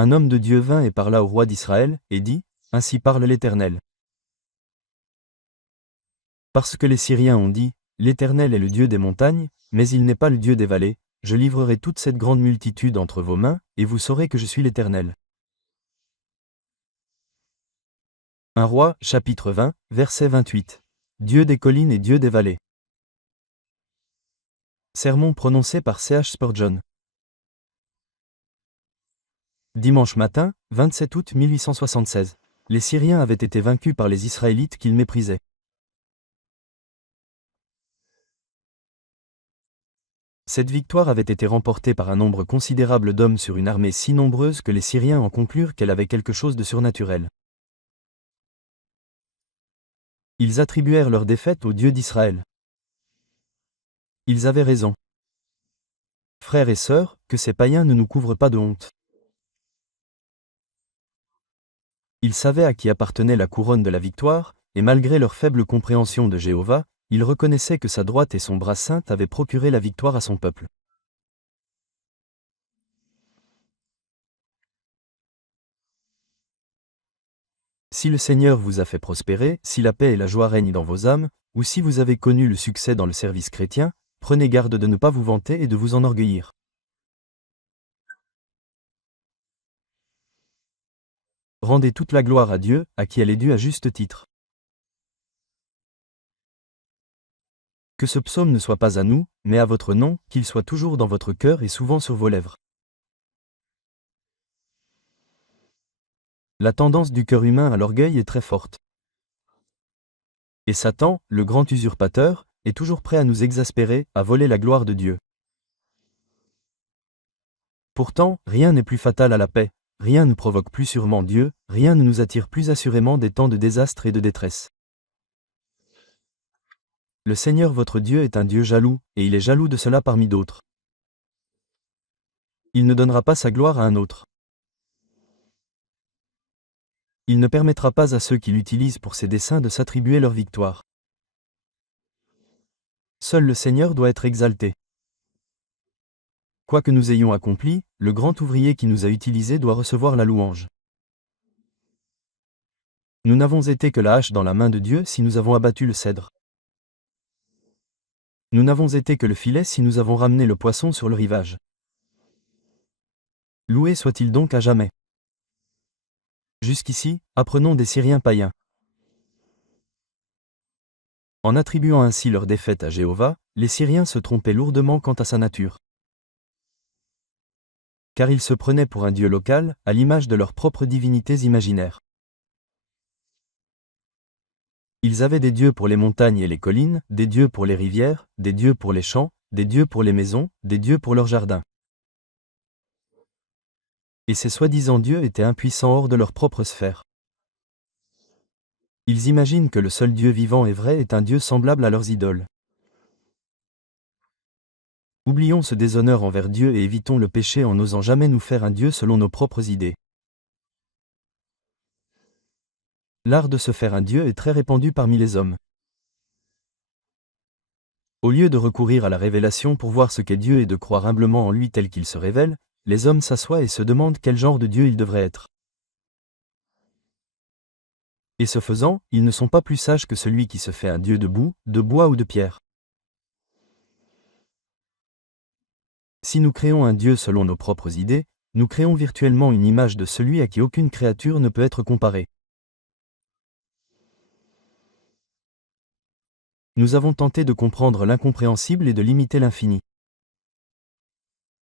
Un homme de Dieu vint et parla au roi d'Israël, et dit, « Ainsi parle l'Éternel. Parce que les Syriens ont dit, « L'Éternel est le Dieu des montagnes, mais il n'est pas le Dieu des vallées, je livrerai toute cette grande multitude entre vos mains, et vous saurez que je suis l'Éternel. » 1 Roi, chapitre 20, verset 28. Dieu des collines et Dieu des vallées. Sermon prononcé par C.H. Spurgeon. Dimanche matin, 27 août 1876. Les Syriens avaient été vaincus par les Israélites qu'ils méprisaient. Cette victoire avait été remportée par un nombre considérable d'hommes sur une armée si nombreuse que les Syriens en conclurent qu'elle avait quelque chose de surnaturel. Ils attribuèrent leur défaite au Dieu d'Israël. Ils avaient raison. Frères et sœurs, que ces païens ne nous couvrent pas de honte. Ils savaient à qui appartenait la couronne de la victoire, et malgré leur faible compréhension de Jéhovah, ils reconnaissaient que sa droite et son bras saint avaient procuré la victoire à son peuple. Si le Seigneur vous a fait prospérer, si la paix et la joie règnent dans vos âmes, ou si vous avez connu le succès dans le service chrétien, prenez garde de ne pas vous vanter et de vous enorgueillir. Rendez toute la gloire à Dieu, à qui elle est due à juste titre. Que ce psaume ne soit pas à nous, mais à votre nom, qu'il soit toujours dans votre cœur et souvent sur vos lèvres. La tendance du cœur humain à l'orgueil est très forte. Et Satan, le grand usurpateur, est toujours prêt à nous exaspérer, à voler la gloire de Dieu. Pourtant, rien n'est plus fatal à la paix, rien ne provoque plus sûrement Dieu, rien ne nous attire plus assurément des temps de désastre et de détresse. Le Seigneur votre Dieu est un Dieu jaloux, et il est jaloux de cela parmi d'autres. Il ne donnera pas sa gloire à un autre. Il ne permettra pas à ceux qui l'utilisent pour ses desseins de s'attribuer leur victoire. Seul le Seigneur doit être exalté. Quoi que nous ayons accompli, le grand ouvrier qui nous a utilisés doit recevoir la louange. Nous n'avons été que la hache dans la main de Dieu si nous avons abattu le cèdre. Nous n'avons été que le filet si nous avons ramené le poisson sur le rivage. Loué soit-il donc à jamais. Jusqu'ici, apprenons des Syriens païens. En attribuant ainsi leur défaite à Jéhovah, les Syriens se trompaient lourdement quant à sa nature. Car ils se prenaient pour un dieu local, à l'image de leurs propres divinités imaginaires. Ils avaient des dieux pour les montagnes et les collines, des dieux pour les rivières, des dieux pour les champs, des dieux pour les maisons, des dieux pour leurs jardins. Et ces soi-disant dieux étaient impuissants hors de leur propre sphère. Ils imaginent que le seul Dieu vivant et vrai est un Dieu semblable à leurs idoles. Oublions ce déshonneur envers Dieu et évitons le péché en n'osant jamais nous faire un Dieu selon nos propres idées. L'art de se faire un Dieu est très répandu parmi les hommes. Au lieu de recourir à la révélation pour voir ce qu'est Dieu et de croire humblement en lui tel qu'il se révèle, les hommes s'assoient et se demandent quel genre de Dieu il devrait être. Et ce faisant, ils ne sont pas plus sages que celui qui se fait un Dieu de boue, de bois ou de pierre. Si nous créons un Dieu selon nos propres idées, nous créons virtuellement une image de celui à qui aucune créature ne peut être comparée. Nous avons tenté de comprendre l'incompréhensible et de limiter l'infini.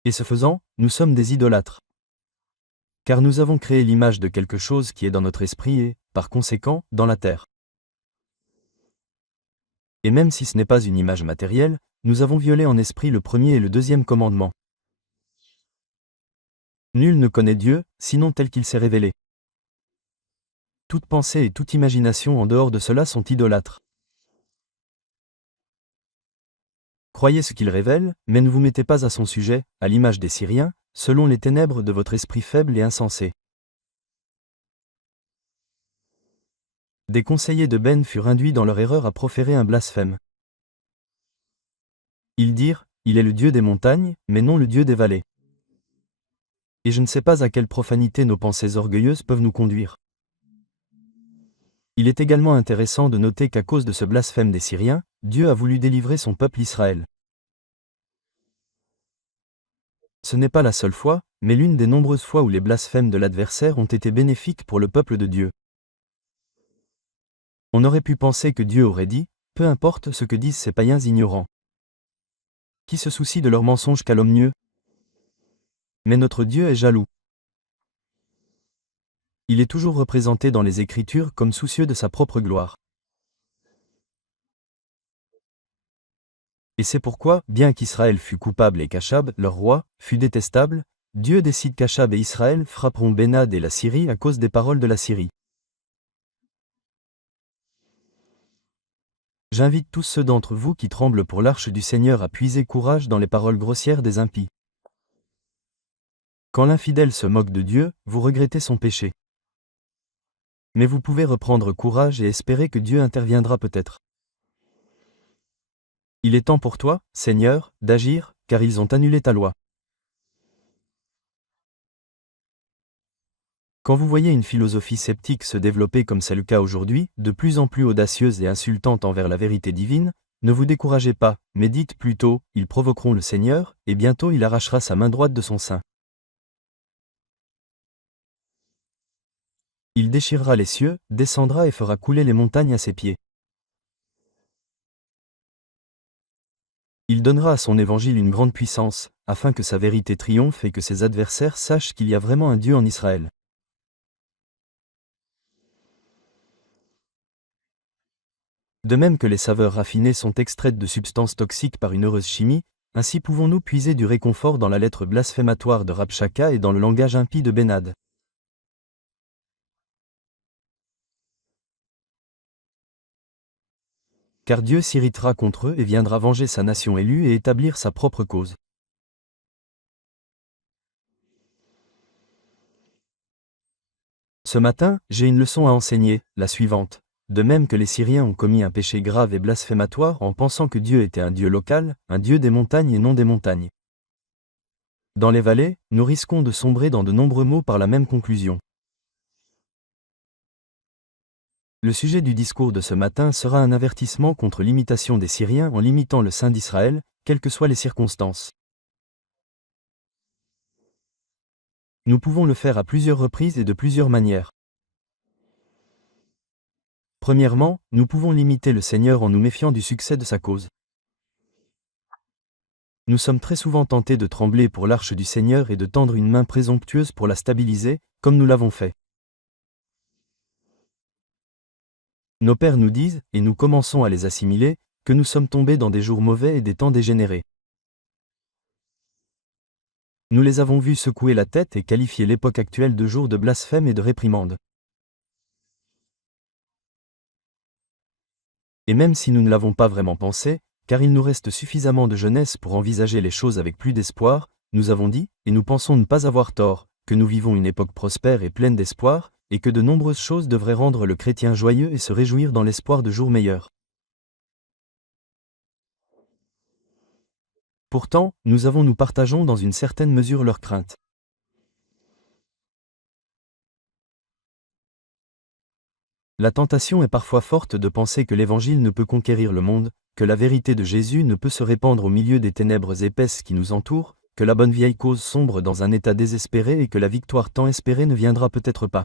Et ce faisant, nous sommes des idolâtres. Car nous avons créé l'image de quelque chose qui est dans notre esprit et, par conséquent, dans la terre. Et même si ce n'est pas une image matérielle, nous avons violé en esprit le premier et le deuxième commandement. Nul ne connaît Dieu, sinon tel qu'il s'est révélé. Toute pensée et toute imagination en dehors de cela sont idolâtres. Croyez ce qu'il révèle, mais ne vous mettez pas à son sujet, à l'image des Syriens, selon les ténèbres de votre esprit faible et insensé. Des conseillers de Ben furent induits dans leur erreur à proférer un blasphème. Ils dirent, il est le Dieu des montagnes, mais non le Dieu des vallées. Et je ne sais pas à quelle profanité nos pensées orgueilleuses peuvent nous conduire. Il est également intéressant de noter qu'à cause de ce blasphème des Syriens, Dieu a voulu délivrer son peuple Israël. Ce n'est pas la seule fois, mais l'une des nombreuses fois où les blasphèmes de l'adversaire ont été bénéfiques pour le peuple de Dieu. On aurait pu penser que Dieu aurait dit, peu importe ce que disent ces païens ignorants. Qui se soucie de leurs mensonges calomnieux? Mais notre Dieu est jaloux. Il est toujours représenté dans les Écritures comme soucieux de sa propre gloire. Et c'est pourquoi, bien qu'Israël fût coupable et qu'Achab, leur roi, fût détestable, Dieu décide qu'Achab et Israël frapperont Bénad et la Syrie à cause des paroles de la Syrie. J'invite tous ceux d'entre vous qui tremblent pour l'arche du Seigneur à puiser courage dans les paroles grossières des impies. Quand l'infidèle se moque de Dieu, vous regrettez son péché. Mais vous pouvez reprendre courage et espérer que Dieu interviendra peut-être. Il est temps pour toi, Seigneur, d'agir, car ils ont annulé ta loi. Quand vous voyez une philosophie sceptique se développer comme c'est le cas aujourd'hui, de plus en plus audacieuse et insultante envers la vérité divine, ne vous découragez pas, mais dites plutôt, ils provoqueront le Seigneur, et bientôt il arrachera sa main droite de son sein. Il déchirera les cieux, descendra et fera couler les montagnes à ses pieds. Il donnera à son évangile une grande puissance, afin que sa vérité triomphe et que ses adversaires sachent qu'il y a vraiment un Dieu en Israël. De même que les saveurs raffinées sont extraites de substances toxiques par une heureuse chimie, ainsi pouvons-nous puiser du réconfort dans la lettre blasphématoire de Rabshakeh et dans le langage impie de Bénad. Car Dieu s'irritera contre eux et viendra venger sa nation élue et établir sa propre cause. Ce matin, j'ai une leçon à enseigner, la suivante. De même que les Syriens ont commis un péché grave et blasphématoire en pensant que Dieu était un Dieu local, un Dieu des montagnes et non des montagnes. Dans les vallées, nous risquons de sombrer dans de nombreux maux par la même conclusion. Le sujet du discours de ce matin sera un avertissement contre l'imitation des Syriens en limitant le sein d'Israël, quelles que soient les circonstances. Nous pouvons le faire à plusieurs reprises et de plusieurs manières. Premièrement, nous pouvons limiter le Seigneur en nous méfiant du succès de sa cause. Nous sommes très souvent tentés de trembler pour l'arche du Seigneur et de tendre une main présomptueuse pour la stabiliser, comme nous l'avons fait. Nos pères nous disent, et nous commençons à les assimiler, que nous sommes tombés dans des jours mauvais et des temps dégénérés. Nous les avons vus secouer la tête et qualifier l'époque actuelle de jour de blasphème et de réprimande. Et même si nous ne l'avons pas vraiment pensé, car il nous reste suffisamment de jeunesse pour envisager les choses avec plus d'espoir, nous avons dit, et nous pensons ne pas avoir tort, que nous vivons une époque prospère et pleine d'espoir, et que de nombreuses choses devraient rendre le chrétien joyeux et se réjouir dans l'espoir de jours meilleurs. Pourtant, nous partageons dans une certaine mesure leurs craintes. La tentation est parfois forte de penser que l'Évangile ne peut conquérir le monde, que la vérité de Jésus ne peut se répandre au milieu des ténèbres épaisses qui nous entourent, que la bonne vieille cause sombre dans un état désespéré et que la victoire tant espérée ne viendra peut-être pas.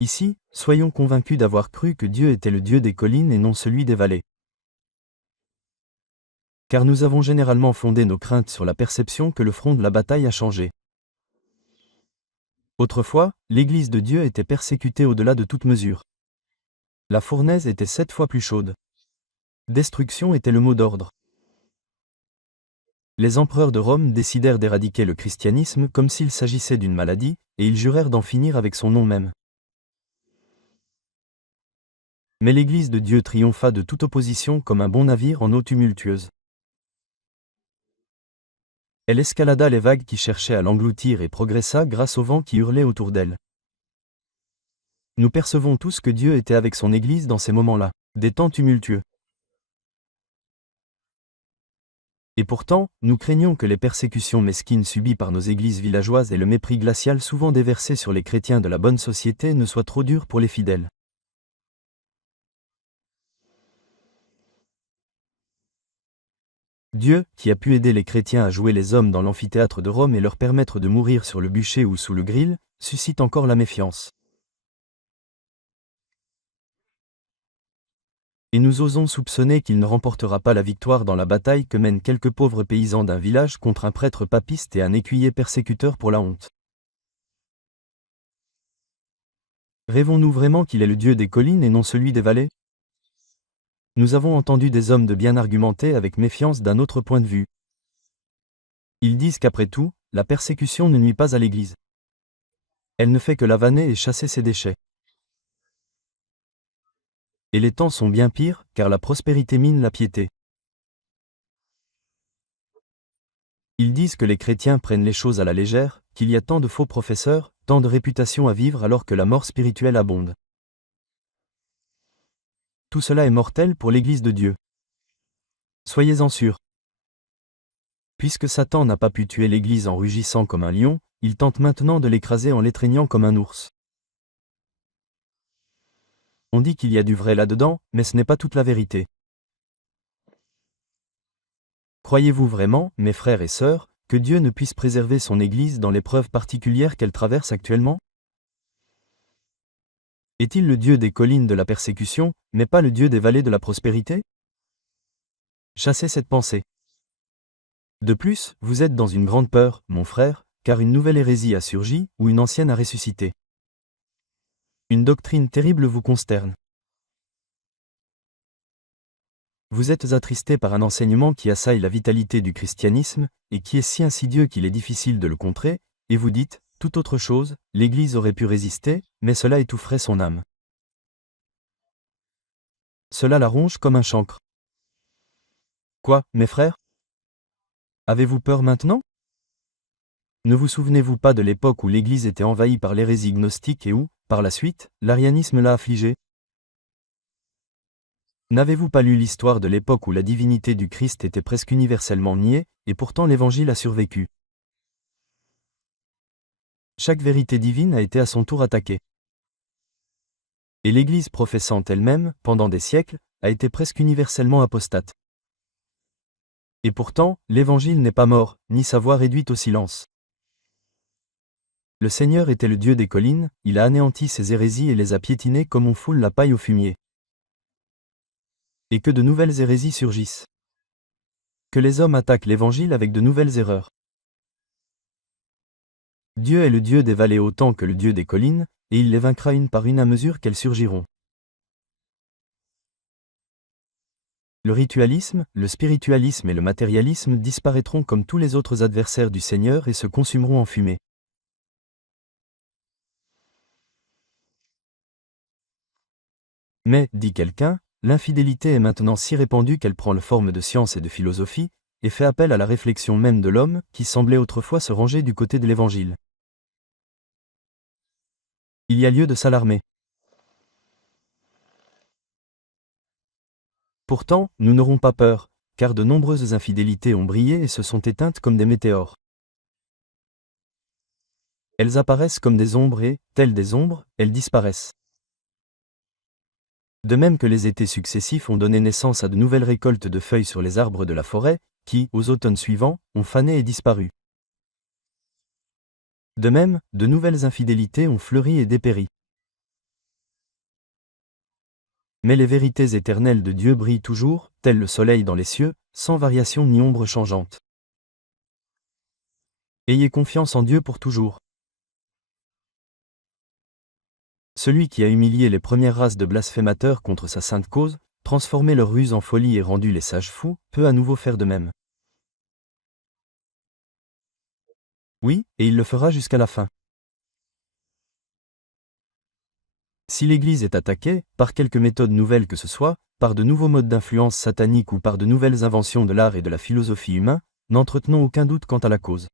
Ici, soyons convaincus d'avoir cru que Dieu était le Dieu des collines et non celui des vallées. Car nous avons généralement fondé nos craintes sur la perception que le front de la bataille a changé. Autrefois, l'Église de Dieu était persécutée au-delà de toute mesure. La fournaise était 7 fois plus chaude. Destruction était le mot d'ordre. Les empereurs de Rome décidèrent d'éradiquer le christianisme comme s'il s'agissait d'une maladie, et ils jurèrent d'en finir avec son nom même. Mais l'Église de Dieu triompha de toute opposition comme un bon navire en eau tumultueuse. Elle escalada les vagues qui cherchaient à l'engloutir et progressa grâce au vent qui hurlait autour d'elle. Nous percevons tous que Dieu était avec son Église dans ces moments-là, des temps tumultueux. Et pourtant, nous craignons que les persécutions mesquines subies par nos églises villageoises et le mépris glacial souvent déversé sur les chrétiens de la bonne société ne soient trop durs pour les fidèles. Dieu, qui a pu aider les chrétiens à jouer les hommes dans l'amphithéâtre de Rome et leur permettre de mourir sur le bûcher ou sous le gril, suscite encore la méfiance. Et nous osons soupçonner qu'il ne remportera pas la victoire dans la bataille que mènent quelques pauvres paysans d'un village contre un prêtre papiste et un écuyer persécuteur pour la honte. Rêvons-nous vraiment qu'il est le Dieu des collines et non celui des vallées? Nous avons entendu des hommes de bien argumenter avec méfiance d'un autre point de vue. Ils disent qu'après tout, la persécution ne nuit pas à l'Église. Elle ne fait que la vanner et chasser ses déchets. Et les temps sont bien pires, car la prospérité mine la piété. Ils disent que les chrétiens prennent les choses à la légère, qu'il y a tant de faux professeurs, tant de réputation à vivre alors que la mort spirituelle abonde. Tout cela est mortel pour l'Église de Dieu. Soyez-en sûrs. Puisque Satan n'a pas pu tuer l'Église en rugissant comme un lion, il tente maintenant de l'écraser en l'étreignant comme un ours. On dit qu'il y a du vrai là-dedans, mais ce n'est pas toute la vérité. Croyez-vous vraiment, mes frères et sœurs, que Dieu ne puisse préserver son Église dans l'épreuve particulière qu'elle traverse actuellement? Est-il le Dieu des collines de la persécution, mais pas le Dieu des vallées de la prospérité? Chassez cette pensée. De plus, vous êtes dans une grande peur, mon frère, car une nouvelle hérésie a surgi, ou une ancienne a ressuscité. Une doctrine terrible vous consterne. Vous êtes attristé par un enseignement qui assaille la vitalité du christianisme, et qui est si insidieux qu'il est difficile de le contrer, et vous dites, toute autre chose, l'Église aurait pu résister, mais cela étoufferait son âme. Cela la ronge comme un chancre. Quoi, mes frères? Avez-vous peur maintenant? Ne vous souvenez-vous pas de l'époque où l'Église était envahie par l'hérésie gnostique et où, par la suite, l'arianisme l'a affligée? N'avez-vous pas lu l'histoire de l'époque où la divinité du Christ était presque universellement niée, et pourtant l'Évangile a survécu? Chaque vérité divine a été à son tour attaquée. Et l'Église professante elle-même, pendant des siècles, a été presque universellement apostate. Et pourtant, l'Évangile n'est pas mort, ni sa voix réduite au silence. Le Seigneur était le Dieu des collines, il a anéanti ses hérésies et les a piétinées comme on foule la paille au fumier. Et que de nouvelles hérésies surgissent. Que les hommes attaquent l'Évangile avec de nouvelles erreurs. Dieu est le Dieu des vallées autant que le Dieu des collines, et il les vaincra une par une à mesure qu'elles surgiront. Le ritualisme, le spiritualisme et le matérialisme disparaîtront comme tous les autres adversaires du Seigneur et se consumeront en fumée. Mais, dit quelqu'un, l'infidélité est maintenant si répandue qu'elle prend la forme de science et de philosophie, et fait appel à la réflexion même de l'homme, qui semblait autrefois se ranger du côté de l'Évangile. Il y a lieu de s'alarmer. Pourtant, nous n'aurons pas peur, car de nombreuses infidélités ont brillé et se sont éteintes comme des météores. Elles apparaissent comme des ombres et, telles des ombres, elles disparaissent. De même que les étés successifs ont donné naissance à de nouvelles récoltes de feuilles sur les arbres de la forêt, qui, aux automnes suivants, ont fané et disparu. De même, de nouvelles infidélités ont fleuri et dépéri. Mais les vérités éternelles de Dieu brillent toujours, tel le soleil dans les cieux, sans variation ni ombre changeante. Ayez confiance en Dieu pour toujours. Celui qui a humilié les premières races de blasphémateurs contre sa sainte cause, transformé leur ruse en folie et rendu les sages fous, peut à nouveau faire de même. Oui, et il le fera jusqu'à la fin. Si l'Église est attaquée, par quelque méthode nouvelle que ce soit, par de nouveaux modes d'influence satanique ou par de nouvelles inventions de l'art et de la philosophie humain, n'entretenons aucun doute quant à la cause.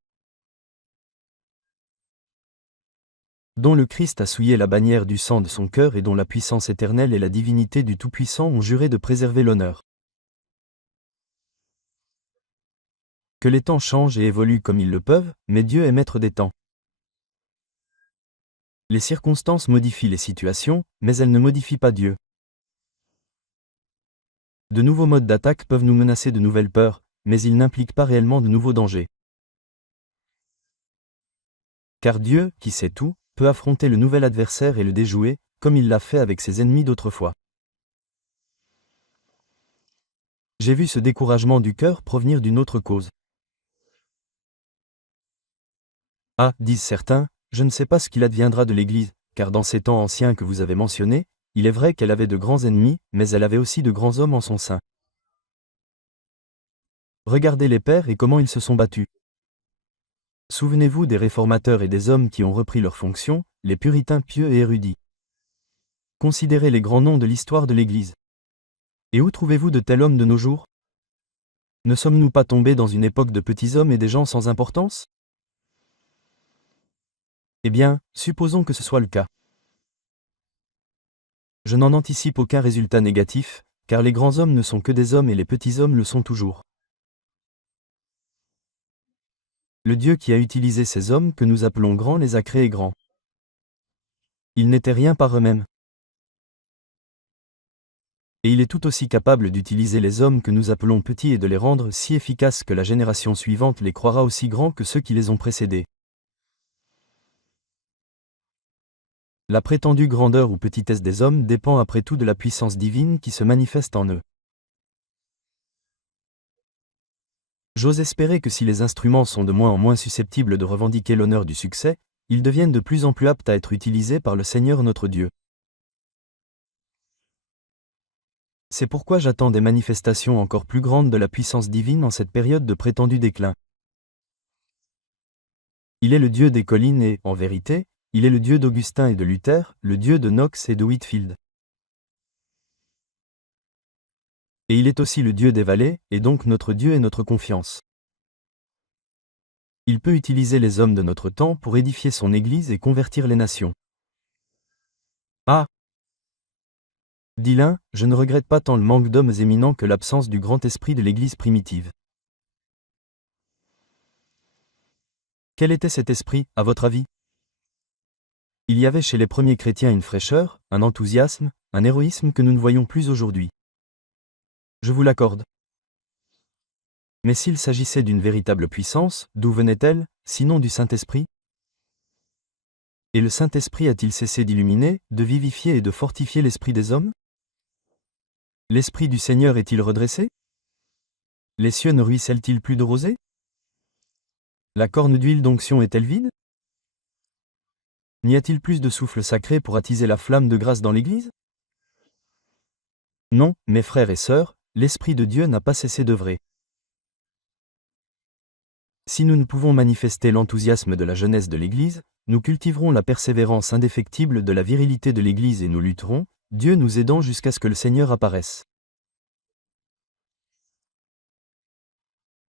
Dont le Christ a souillé la bannière du sang de son cœur et dont la puissance éternelle et la divinité du Tout-Puissant ont juré de préserver l'honneur. Que les temps changent et évoluent comme ils le peuvent, mais Dieu est maître des temps. Les circonstances modifient les situations, mais elles ne modifient pas Dieu. De nouveaux modes d'attaque peuvent nous menacer de nouvelles peurs, mais ils n'impliquent pas réellement de nouveaux dangers. Car Dieu, qui sait tout, peut affronter le nouvel adversaire et le déjouer, comme il l'a fait avec ses ennemis d'autrefois. J'ai vu ce découragement du cœur provenir d'une autre cause. Ah, disent certains, je ne sais pas ce qu'il adviendra de l'Église, car dans ces temps anciens que vous avez mentionnés, il est vrai qu'elle avait de grands ennemis, mais elle avait aussi de grands hommes en son sein. Regardez les pères et comment ils se sont battus. Souvenez-vous des réformateurs et des hommes qui ont repris leurs fonctions, les puritains pieux et érudits. Considérez les grands noms de l'histoire de l'Église. Et où trouvez-vous de tels hommes de nos jours? Ne sommes-nous pas tombés dans une époque de petits hommes et des gens sans importance? Eh bien, supposons que ce soit le cas. Je n'en anticipe aucun résultat négatif, car les grands hommes ne sont que des hommes et les petits hommes le sont toujours. Le Dieu qui a utilisé ces hommes que nous appelons grands les a créés grands. Ils n'étaient rien par eux-mêmes. Et il est tout aussi capable d'utiliser les hommes que nous appelons petits et de les rendre si efficaces que la génération suivante les croira aussi grands que ceux qui les ont précédés. La prétendue grandeur ou petitesse des hommes dépend après tout de la puissance divine qui se manifeste en eux. J'ose espérer que si les instruments sont de moins en moins susceptibles de revendiquer l'honneur du succès, ils deviennent de plus en plus aptes à être utilisés par le Seigneur notre Dieu. C'est pourquoi j'attends des manifestations encore plus grandes de la puissance divine en cette période de prétendu déclin. Il est le Dieu des collines et, en vérité, il est le Dieu d'Augustin et de Luther, le Dieu de Knox et de Whitefield. Et il est aussi le Dieu des vallées, et donc notre Dieu et notre confiance. Il peut utiliser les hommes de notre temps pour édifier son Église et convertir les nations. Ah! Dit l'un, je ne regrette pas tant le manque d'hommes éminents que l'absence du grand esprit de l'Église primitive. Quel était cet esprit, à votre avis? Il y avait chez les premiers chrétiens une fraîcheur, un enthousiasme, un héroïsme que nous ne voyons plus aujourd'hui. Je vous l'accorde. Mais s'il s'agissait d'une véritable puissance, d'où venait-elle, sinon du Saint-Esprit? Et le Saint-Esprit a-t-il cessé d'illuminer, de vivifier et de fortifier l'esprit des hommes? L'Esprit du Seigneur est-il redressé? Les cieux ne ruissellent-ils plus de rosée? La corne d'huile d'onction est-elle vide? N'y a-t-il plus de souffle sacré pour attiser la flamme de grâce dans l'Église? Non, mes frères et sœurs, l'Esprit de Dieu n'a pas cessé d'œuvrer. Si nous ne pouvons manifester l'enthousiasme de la jeunesse de l'Église, nous cultiverons la persévérance indéfectible de la virilité de l'Église et nous lutterons, Dieu nous aidant jusqu'à ce que le Seigneur apparaisse.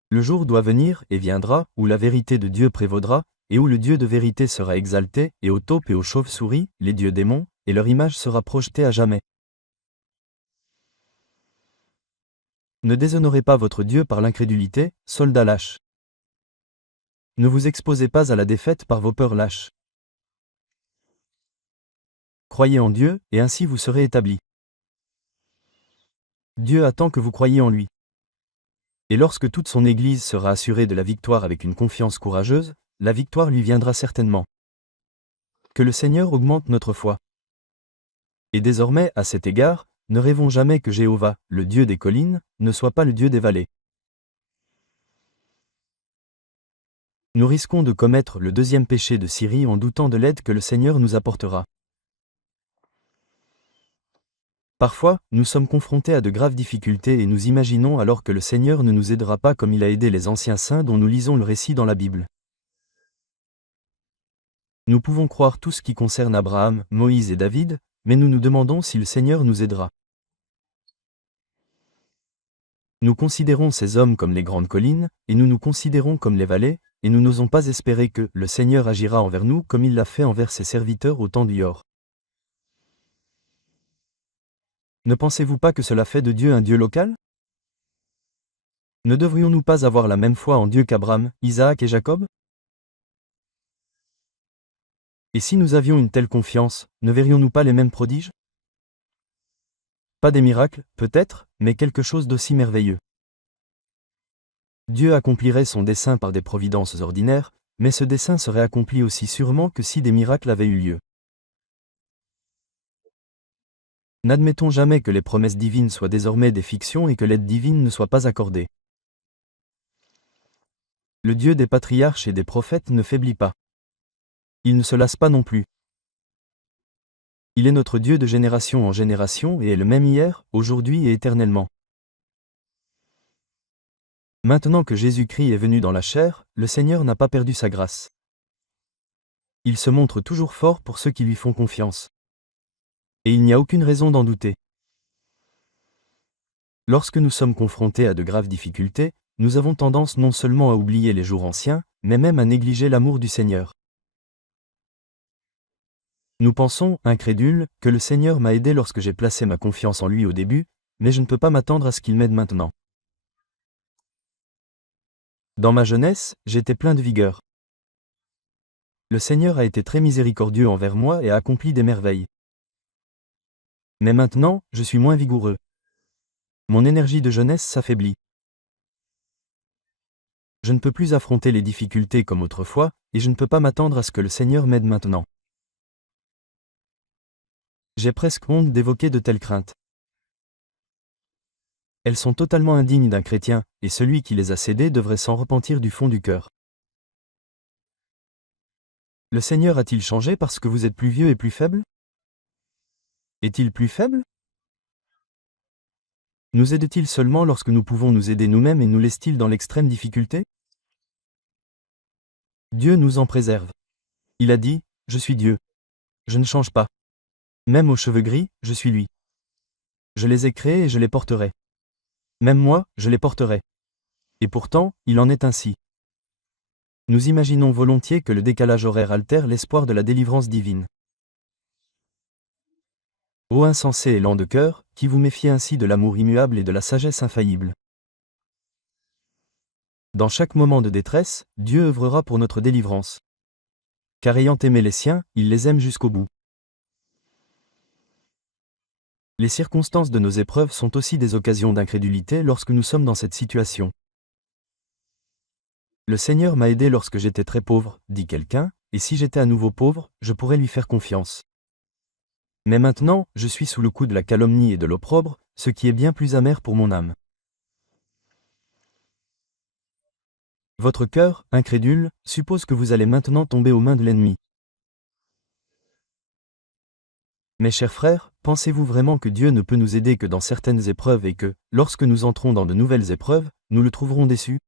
Le jour doit venir, et viendra, où la vérité de Dieu prévaudra, et où le Dieu de vérité sera exalté, et aux taupes et aux chauves-souris, les dieux démons, et leur image sera projetée à jamais. Ne déshonorez pas votre Dieu par l'incrédulité, soldats lâches. Ne vous exposez pas à la défaite par vos peurs lâches. Croyez en Dieu, et ainsi vous serez établis. Dieu attend que vous croyiez en lui. Et lorsque toute son Église sera assurée de la victoire avec une confiance courageuse, la victoire lui viendra certainement. Que le Seigneur augmente notre foi. Et désormais, à cet égard, ne rêvons jamais que Jéhovah, le Dieu des collines, ne soit pas le Dieu des vallées. Nous risquons de commettre le deuxième péché de Syrie en doutant de l'aide que le Seigneur nous apportera. Parfois, nous sommes confrontés à de graves difficultés et nous imaginons alors que le Seigneur ne nous aidera pas comme il a aidé les anciens saints dont nous lisons le récit dans la Bible. Nous pouvons croire tout ce qui concerne Abraham, Moïse et David, mais nous nous demandons si le Seigneur nous aidera. Nous considérons ces hommes comme les grandes collines, et nous nous considérons comme les vallées, et nous n'osons pas espérer que le Seigneur agira envers nous comme il l'a fait envers ses serviteurs au temps d'Ior. Ne pensez-vous pas que cela fait de Dieu un Dieu local? Ne devrions-nous pas avoir la même foi en Dieu qu'Abraham, Isaac et Jacob? Et si nous avions une telle confiance, ne verrions-nous pas les mêmes prodiges? Pas des miracles, peut-être, mais quelque chose d'aussi merveilleux. Dieu accomplirait son dessein par des providences ordinaires, mais ce dessein serait accompli aussi sûrement que si des miracles avaient eu lieu. N'admettons jamais que les promesses divines soient désormais des fictions et que l'aide divine ne soit pas accordée. Le Dieu des patriarches et des prophètes ne faiblit pas. Il ne se lasse pas non plus. Il est notre Dieu de génération en génération et est le même hier, aujourd'hui et éternellement. Maintenant que Jésus-Christ est venu dans la chair, le Seigneur n'a pas perdu sa grâce. Il se montre toujours fort pour ceux qui lui font confiance. Et il n'y a aucune raison d'en douter. Lorsque nous sommes confrontés à de graves difficultés, nous avons tendance non seulement à oublier les jours anciens, mais même à négliger l'amour du Seigneur. Nous pensons, incrédules, que le Seigneur m'a aidé lorsque j'ai placé ma confiance en lui au début, mais je ne peux pas m'attendre à ce qu'il m'aide maintenant. Dans ma jeunesse, j'étais plein de vigueur. Le Seigneur a été très miséricordieux envers moi et a accompli des merveilles. Mais maintenant, je suis moins vigoureux. Mon énergie de jeunesse s'affaiblit. Je ne peux plus affronter les difficultés comme autrefois, et je ne peux pas m'attendre à ce que le Seigneur m'aide maintenant. J'ai presque honte d'évoquer de telles craintes. Elles sont totalement indignes d'un chrétien, et celui qui les a cédées devrait s'en repentir du fond du cœur. Le Seigneur a-t-il changé parce que vous êtes plus vieux et plus faible? Est-il plus faible? Nous aide-t-il seulement lorsque nous pouvons nous aider nous-mêmes et nous laisse-t-il dans l'extrême difficulté? Dieu nous en préserve. Il a dit, « Je suis Dieu. Je ne change pas. Même aux cheveux gris, je suis lui. Je les ai créés et je les porterai. Même moi, je les porterai. » Et pourtant, il en est ainsi. Nous imaginons volontiers que le décalage horaire altère l'espoir de la délivrance divine. Ô insensé et lent de cœur, qui vous méfiez ainsi de l'amour immuable et de la sagesse infaillible. Dans chaque moment de détresse, Dieu œuvrera pour notre délivrance. Car ayant aimé les siens, il les aime jusqu'au bout. Les circonstances de nos épreuves sont aussi des occasions d'incrédulité lorsque nous sommes dans cette situation. Le Seigneur m'a aidé lorsque j'étais très pauvre, dit quelqu'un, et si j'étais à nouveau pauvre, je pourrais lui faire confiance. Mais maintenant, je suis sous le coup de la calomnie et de l'opprobre, ce qui est bien plus amer pour mon âme. Votre cœur, incrédule, suppose que vous allez maintenant tomber aux mains de l'ennemi. Mes chers frères, pensez-vous vraiment que Dieu ne peut nous aider que dans certaines épreuves et que, lorsque nous entrons dans de nouvelles épreuves, nous le trouverons déçu?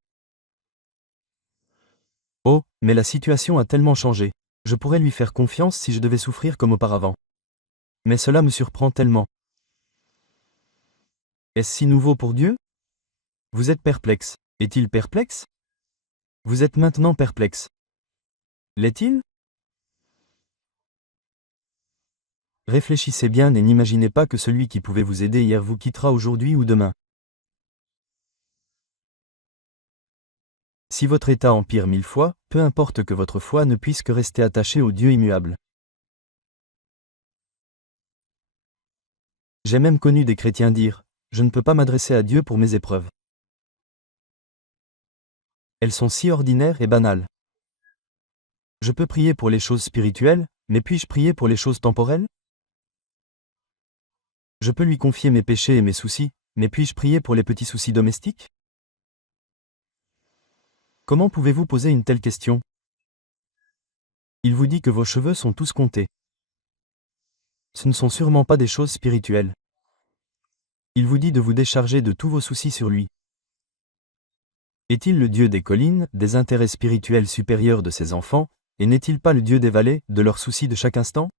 Oh, mais la situation a tellement changé. Je pourrais lui faire confiance si je devais souffrir comme auparavant. Mais cela me surprend tellement. Est-ce si nouveau pour Dieu? Vous êtes perplexe. Est-il perplexe? Vous êtes maintenant perplexe. L'est-il? Réfléchissez bien et n'imaginez pas que celui qui pouvait vous aider hier vous quittera aujourd'hui ou demain. Si votre état empire 1000 fois, peu importe que votre foi ne puisse que rester attachée au Dieu immuable. J'ai même connu des chrétiens dire, « Je ne peux pas m'adresser à Dieu pour mes épreuves. » Elles sont si ordinaires et banales. Je peux prier pour les choses spirituelles, mais puis-je prier pour les choses temporelles? Je peux lui confier mes péchés et mes soucis, mais puis-je prier pour les petits soucis domestiques? Comment pouvez-vous poser une telle question? Il vous dit que vos cheveux sont tous comptés. Ce ne sont sûrement pas des choses spirituelles. Il vous dit de vous décharger de tous vos soucis sur lui. Est-il le Dieu des collines, des intérêts spirituels supérieurs de ses enfants, et n'est-il pas le Dieu des vallées, de leurs soucis de chaque instant?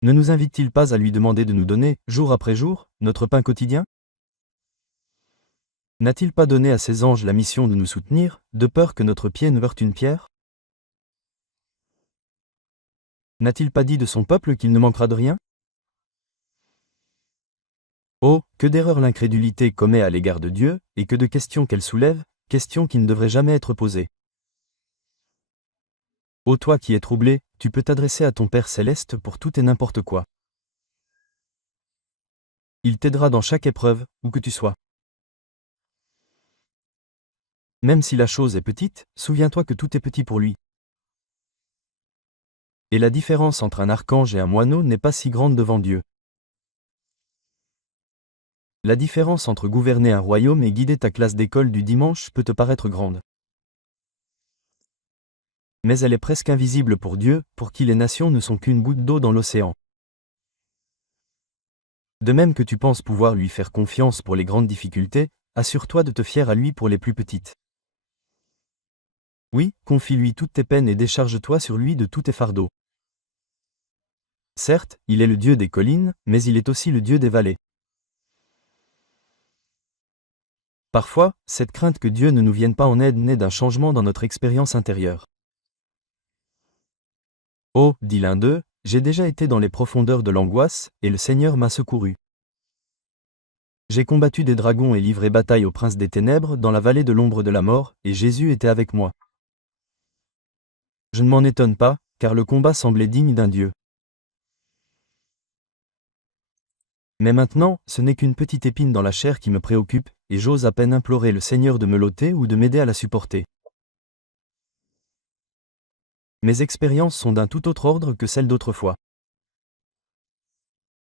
Ne nous invite-t-il pas à lui demander de nous donner, jour après jour, notre pain quotidien? N'a-t-il pas donné à ses anges la mission de nous soutenir, de peur que notre pied ne heurte une pierre? N'a-t-il pas dit de son peuple qu'il ne manquera de rien? Oh, que d'erreurs l'incrédulité commet à l'égard de Dieu, et que de questions qu'elle soulève, questions qui ne devraient jamais être posées. Ô toi qui es troublé, tu peux t'adresser à ton Père céleste pour tout et n'importe quoi. Il t'aidera dans chaque épreuve, où que tu sois. Même si la chose est petite, souviens-toi que tout est petit pour lui. Et la différence entre un archange et un moineau n'est pas si grande devant Dieu. La différence entre gouverner un royaume et guider ta classe d'école du dimanche peut te paraître grande. Mais elle est presque invisible pour Dieu, pour qui les nations ne sont qu'une goutte d'eau dans l'océan. De même que tu penses pouvoir lui faire confiance pour les grandes difficultés, assure-toi de te fier à lui pour les plus petites. Oui, confie-lui toutes tes peines et décharge-toi sur lui de tous tes fardeaux. Certes, il est le Dieu des collines, mais il est aussi le Dieu des vallées. Parfois, cette crainte que Dieu ne nous vienne pas en aide naît d'un changement dans notre expérience intérieure. Oh, dit l'un d'eux, j'ai déjà été dans les profondeurs de l'angoisse, et le Seigneur m'a secouru. J'ai combattu des dragons et livré bataille au prince des ténèbres dans la vallée de l'ombre de la mort, et Jésus était avec moi. Je ne m'en étonne pas, car le combat semblait digne d'un Dieu. Mais maintenant, ce n'est qu'une petite épine dans la chair qui me préoccupe, et j'ose à peine implorer le Seigneur de me l'ôter ou de m'aider à la supporter. Mes expériences sont d'un tout autre ordre que celles d'autrefois.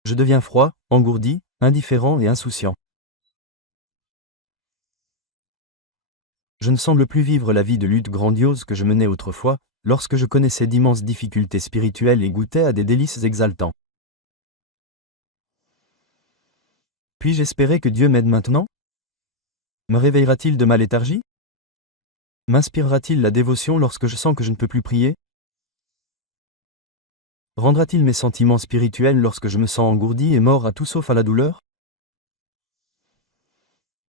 Je deviens froid, engourdi, indifférent et insouciant. Je ne semble plus vivre la vie de lutte grandiose que je menais autrefois, lorsque je connaissais d'immenses difficultés spirituelles et goûtais à des délices exaltants. Puis-je espérer que Dieu m'aide maintenant? Me réveillera-t-il de ma léthargie? M'inspirera-t-il la dévotion lorsque je sens que je ne peux plus prier? Rendra-t-il mes sentiments spirituels lorsque je me sens engourdi et mort à tout sauf à la douleur?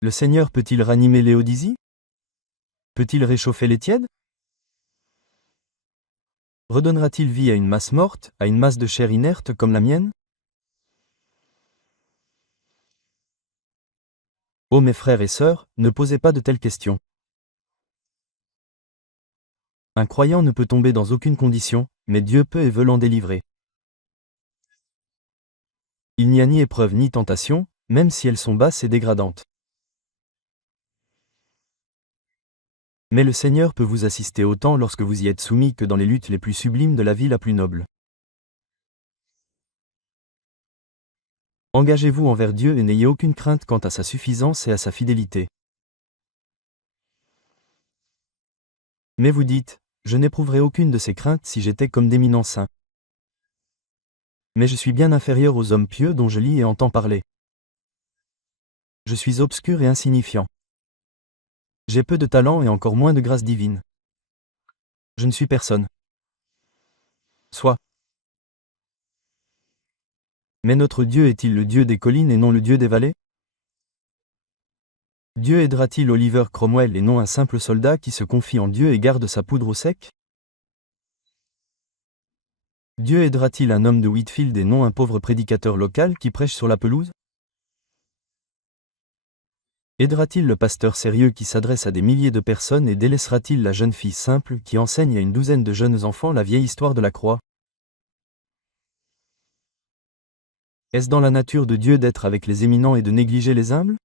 Le Seigneur peut-il ranimer Léodisie? Peut-il réchauffer les tièdes? Redonnera-t-il vie à une masse morte, à une masse de chair inerte comme la mienne? Ô mes frères et sœurs, ne posez pas de telles questions. Un croyant ne peut tomber dans aucune condition, mais Dieu peut et veut l'en délivrer. Il n'y a ni épreuve ni tentation, même si elles sont basses et dégradantes. Mais le Seigneur peut vous assister autant lorsque vous y êtes soumis que dans les luttes les plus sublimes de la vie la plus noble. Engagez-vous envers Dieu et n'ayez aucune crainte quant à sa suffisance et à sa fidélité. Mais vous dites, je n'éprouverais aucune de ces craintes si j'étais comme d'éminents saints. Mais je suis bien inférieur aux hommes pieux dont je lis et entends parler. Je suis obscur et insignifiant. J'ai peu de talent et encore moins de grâce divine. Je ne suis personne. Soit. Mais notre Dieu est-il le Dieu des collines et non le Dieu des vallées? Dieu aidera-t-il Oliver Cromwell et non un simple soldat qui se confie en Dieu et garde sa poudre au sec? Dieu aidera-t-il un homme de Whitfield et non un pauvre prédicateur local qui prêche sur la pelouse? Aidera-t-il le pasteur sérieux qui s'adresse à des milliers de personnes et délaissera-t-il la jeune fille simple qui enseigne à une douzaine de jeunes enfants la vieille histoire de la croix? Est-ce dans la nature de Dieu d'être avec les éminents et de négliger les humbles?